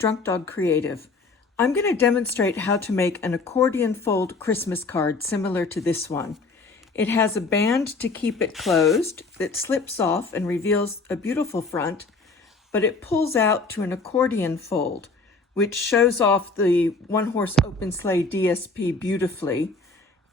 Drunk Dog Creative. I'm going to demonstrate how to make an accordion fold Christmas card similar to this one. It has a band to keep it closed that slips off and reveals a beautiful front, but it pulls out to an accordion fold, which shows off the one-horse open sleigh DSP beautifully,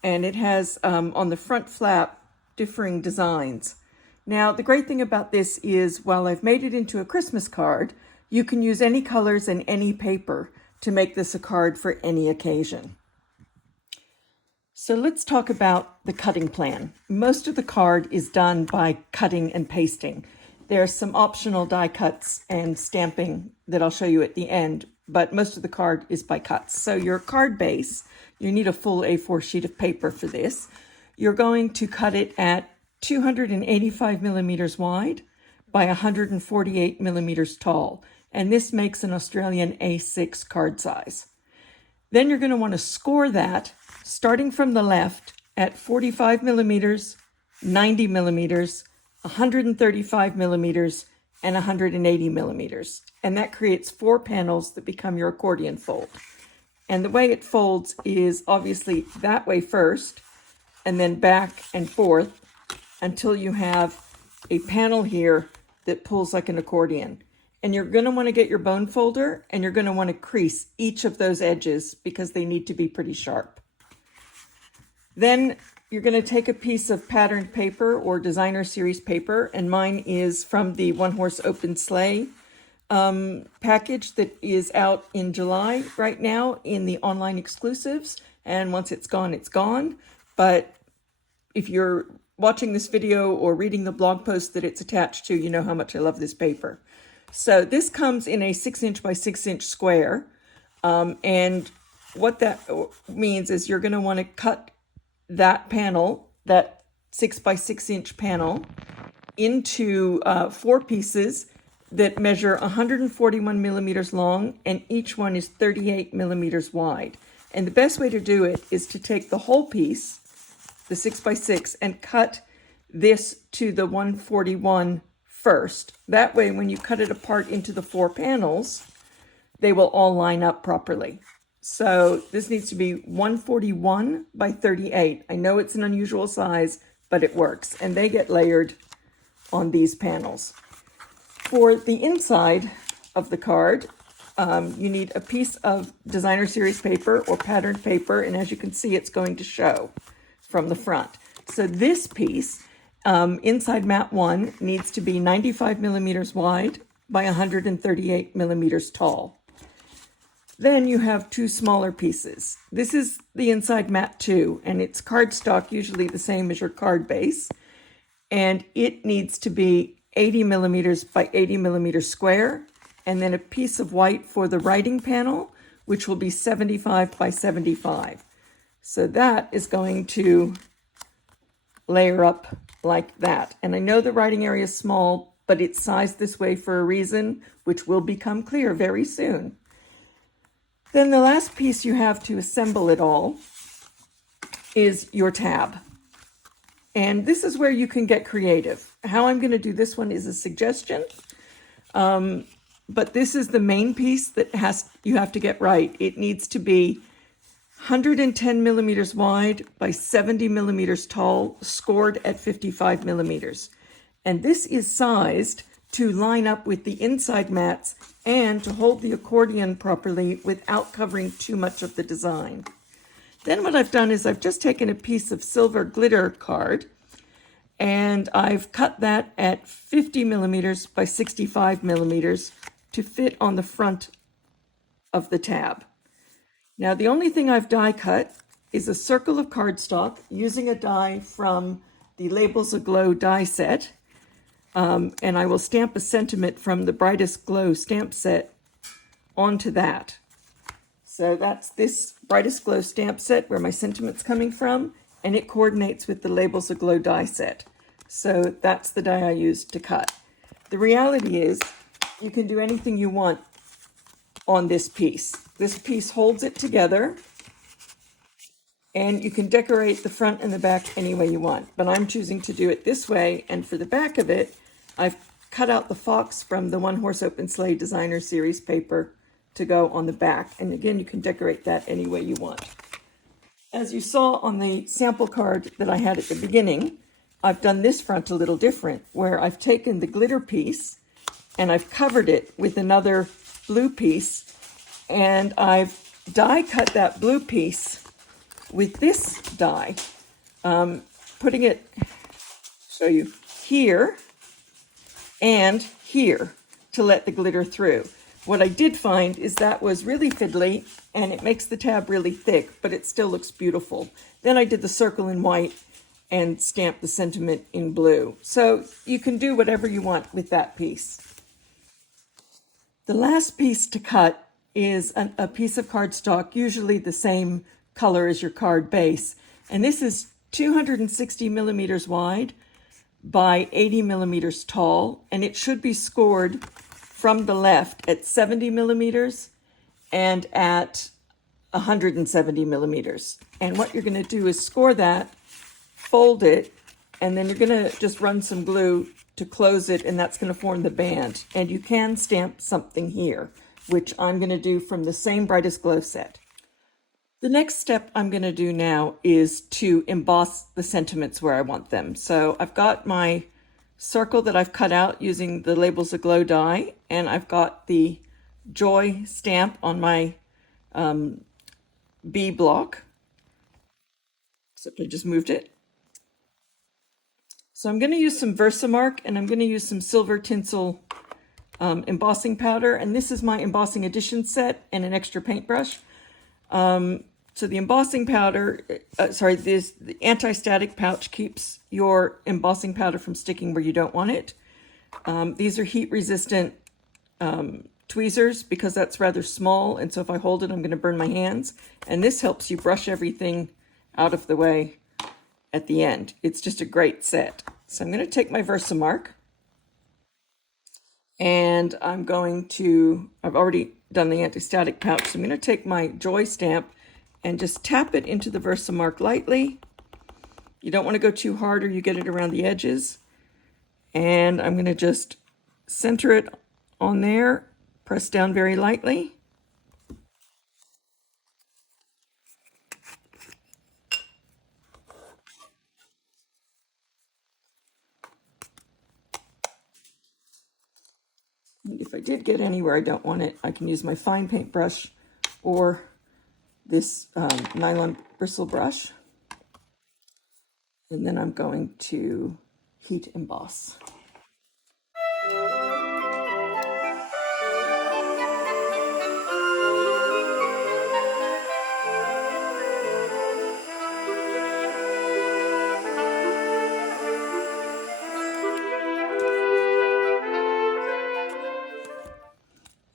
and it has on the front flap differing designs. Now, the great thing about this is, while I've made it into a Christmas card, you can use any colors and any paper to make this a card for any occasion. So let's talk about the cutting plan. Most of the card is done by cutting and pasting. There are some optional die cuts and stamping that I'll show you at the end, but most of the card is by cuts. So your card base, you need a full A4 sheet of paper for this. You're going to cut it at 285 millimeters wide by 148 millimeters tall, and this makes an Australian A6 card size. Then you're going to want to score that starting from the left at 45 millimeters, 90 millimeters, 135 millimeters, and 180 millimeters. And that creates 4 panels that become your accordion fold. And the way it folds is obviously that way first, and then back and forth until you have a panel here that pulls like an accordion. And you're going to want to get your bone folder, and you're going to want to crease each of those edges because they need to be pretty sharp. Then you're going to take a piece of patterned paper or designer series paper, and mine is from the One Horse Open Sleigh package that is out in July right now in the online exclusives. And once it's gone, it's gone. But if you're watching this video or reading the blog post that it's attached to, you know how much I love this paper. So this comes in a 6-inch by 6-inch square. And what that means is you're going to want to cut that panel, that 6 by 6-inch panel, into 4 pieces that measure 141 millimeters long, and each one is 38 millimeters wide. And the best way to do it is to take the whole piece, the 6 by 6, and cut this to the 141 first. That way, when you cut it apart into the 4 panels, they will all line up properly. So this needs to be 141 by 38. I know it's an unusual size, but it works. And they get layered on these panels. For the inside of the card, you need a piece of designer series paper or patterned paper. And as you can see, it's going to show from the front. So this piece, inside mat 1, needs to be 95 millimeters wide by 138 millimeters tall. Then you have 2 smaller pieces. This is the inside mat 2, and it's cardstock, usually the same as your card base. And it needs to be 80 millimeters by 80 millimeters square, and then a piece of white for the writing panel, which will be 75 by 75. So that is going to layer up like that. And I know the writing area is small, but it's sized this way for a reason, which will become clear very soon. Then the last piece you have to assemble it all is your tab. And this is where you can get creative. How I'm going to do this one is a suggestion, but this is the main piece that you have to get right. It needs to be 110 millimeters wide by 70 millimeters tall, scored at 55 millimeters. And this is sized to line up with the inside mats and to hold the accordion properly without covering too much of the design. Then what I've done is I've just taken a piece of silver glitter card, and I've cut that at 50 millimeters by 65 millimeters to fit on the front of the tab. Now, the only thing I've die cut is a circle of cardstock using a die from the Labels Aglow die set. And I will stamp a sentiment from the Brightest Glow stamp set onto that. So that's this Brightest Glow stamp set where my sentiment's coming from, and it coordinates with the Labels Aglow die set. So that's the die I used to cut. The reality is you can do anything you want on this piece. This piece holds it together, and you can decorate the front and the back any way you want. But I'm choosing to do it this way, and for the back of it, I've cut out the fox from the One Horse Open Sleigh Designer Series paper to go on the back. And again, you can decorate that any way you want. As you saw on the sample card that I had at the beginning, I've done this front a little different, where I've taken the glitter piece and I've covered it with another blue piece, and I've die cut that blue piece with this die, putting it, show you, here and here to let the glitter through. What I did find is that was really fiddly and it makes the tab really thick, but it still looks beautiful. Then I did the circle in white and stamped the sentiment in blue. So you can do whatever you want with that piece. The last piece to cut is a piece of cardstock, usually the same color as your card base. And this is 260 millimeters wide by 80 millimeters tall, and it should be scored from the left at 70 millimeters and at 170 millimeters. And what you're going to do is score that, fold it, and then you're going to just run some glue to close it, and that's going to form the band. And you can stamp something here, which I'm going to do from the same Brightest Glow set. The next step I'm going to do now is to emboss the sentiments where I want them. So I've got my circle that I've cut out using the Labels of Glow die, and I've got the Joy stamp on my B block, except I just moved it. So I'm going to use some Versamark, and I'm going to use some silver tinsel embossing powder, and this is my embossing edition set and an extra paintbrush. So the embossing powder, the anti-static pouch keeps your embossing powder from sticking where you don't want it. These are heat-resistant tweezers because that's rather small, and so if I hold it, I'm going to burn my hands. And this helps you brush everything out of the way at the end. It's just a great set. So I'm going to take my Versamark, and I've already done the anti-static pouch, so I'm going to take my Joy stamp and just tap it into the Versamark lightly. You don't want to go too hard or you get it around the edges. And I'm going to just center it on there, press down very lightly. And if I did get anywhere I don't want it, I can use my fine paintbrush or this nylon bristle brush. And then I'm going to heat emboss.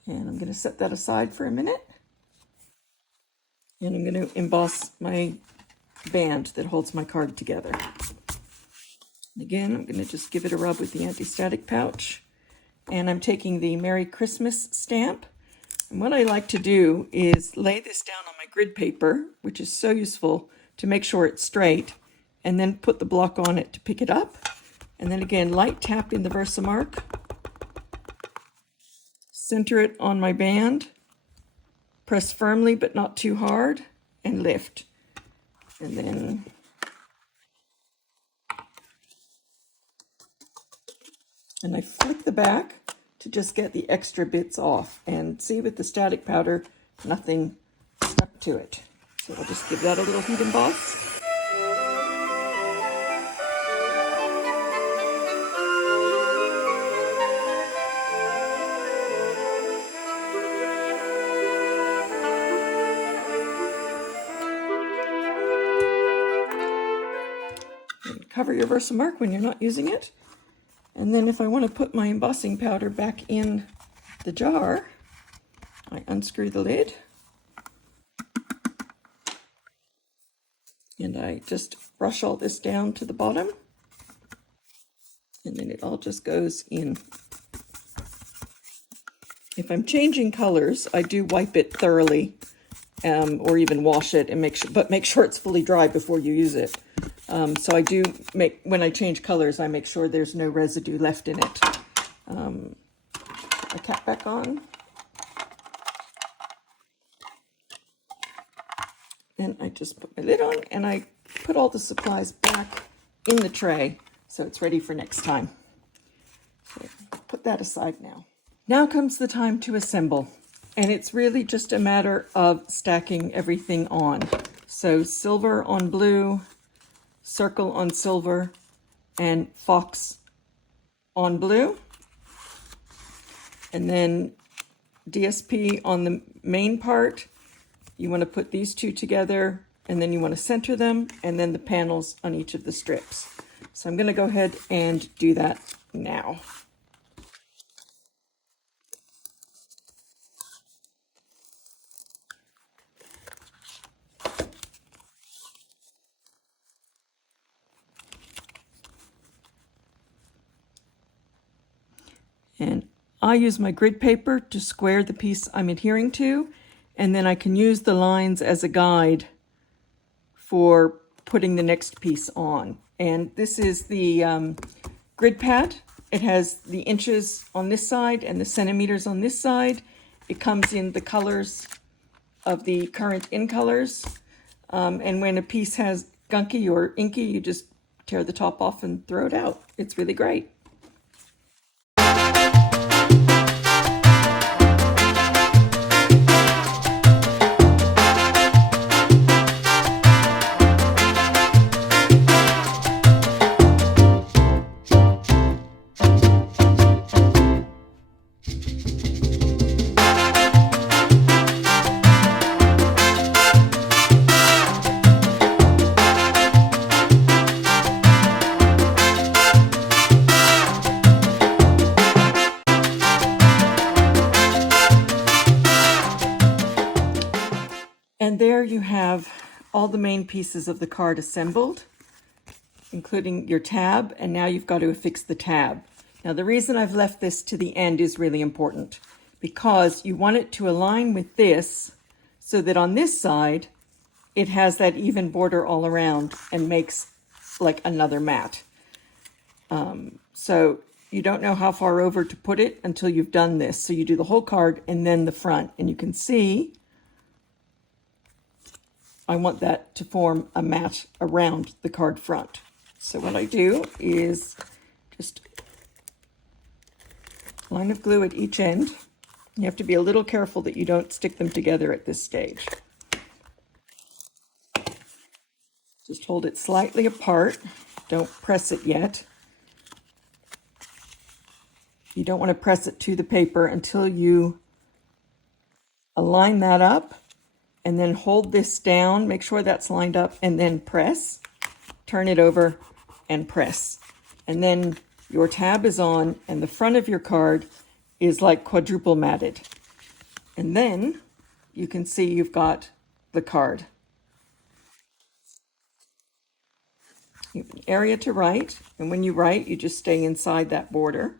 And I'm going to set that aside for a minute. And I'm going to emboss my band that holds my card together. And again, I'm going to just give it a rub with the anti-static pouch. And I'm taking the Merry Christmas stamp. And what I like to do is lay this down on my grid paper, which is so useful to make sure it's straight, and then put the block on it to pick it up. And then again, light tap in the Versamark. Center it on my band. Press firmly but not too hard, and lift. And then I flick the back to just get the extra bits off. And see, with the static powder, nothing stuck to it. So I'll just give that a little heat emboss. Cover your Versamark when you're not using it. And then if I want to put my embossing powder back in the jar, I unscrew the lid. And I just brush all this down to the bottom. And then it all just goes in. If I'm changing colors, I do wipe it thoroughly, or even wash it, and make sure it's fully dry before you use it. So I do when I change colors, I make sure there's no residue left in it. I cap back on. And I just put my lid on and I put all the supplies back in the tray so it's ready for next time. So put that aside now. Now comes the time to assemble. And it's really just a matter of stacking everything on. So silver on blue, circle on silver, and fox on blue. And then DSP on the main part. You want to put these two together, and then you want to center them, and then the panels on each of the strips. So I'm going to go ahead and do that now. And I use my grid paper to square the piece I'm adhering to, and then I can use the lines as a guide for putting the next piece on. And this is the grid pad. It has the inches on this side and the centimeters on this side. It comes in the colors of the current in colors. And when a piece has gunky or inky, you just tear the top off and throw it out. It's really great. And there you have all the main pieces of the card assembled, including your tab, and now you've got to affix the tab. Now the reason I've left this to the end is really important, because you want it to align with this so that on this side it has that even border all around and makes like another mat. So you don't know how far over to put it until you've done this. So you do the whole card and then the front, and you can see I want that to form a mat around the card front. So what I do is just line of glue at each end. You have to be a little careful that you don't stick them together at this stage. Just hold it slightly apart. Don't press it yet. You don't want to press it to the paper until you align that up, and then hold this down, make sure that's lined up, and then press, turn it over and press. And then your tab is on and the front of your card is like quadruple matted. And then you can see you've got the card. You have an area to write, and when you write, you just stay inside that border.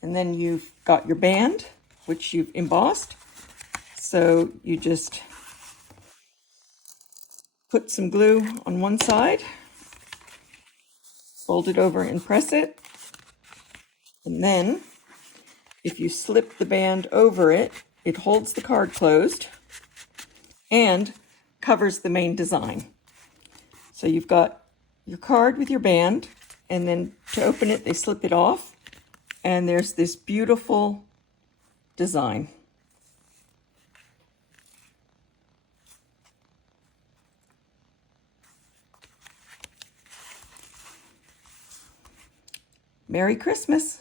And then you've got your band, which you've embossed. So you just put some glue on one side, fold it over and press it. And then if you slip the band over it, it holds the card closed and covers the main design. So you've got your card with your band, and then to open it, they slip it off, and there's this beautiful design. Merry Christmas.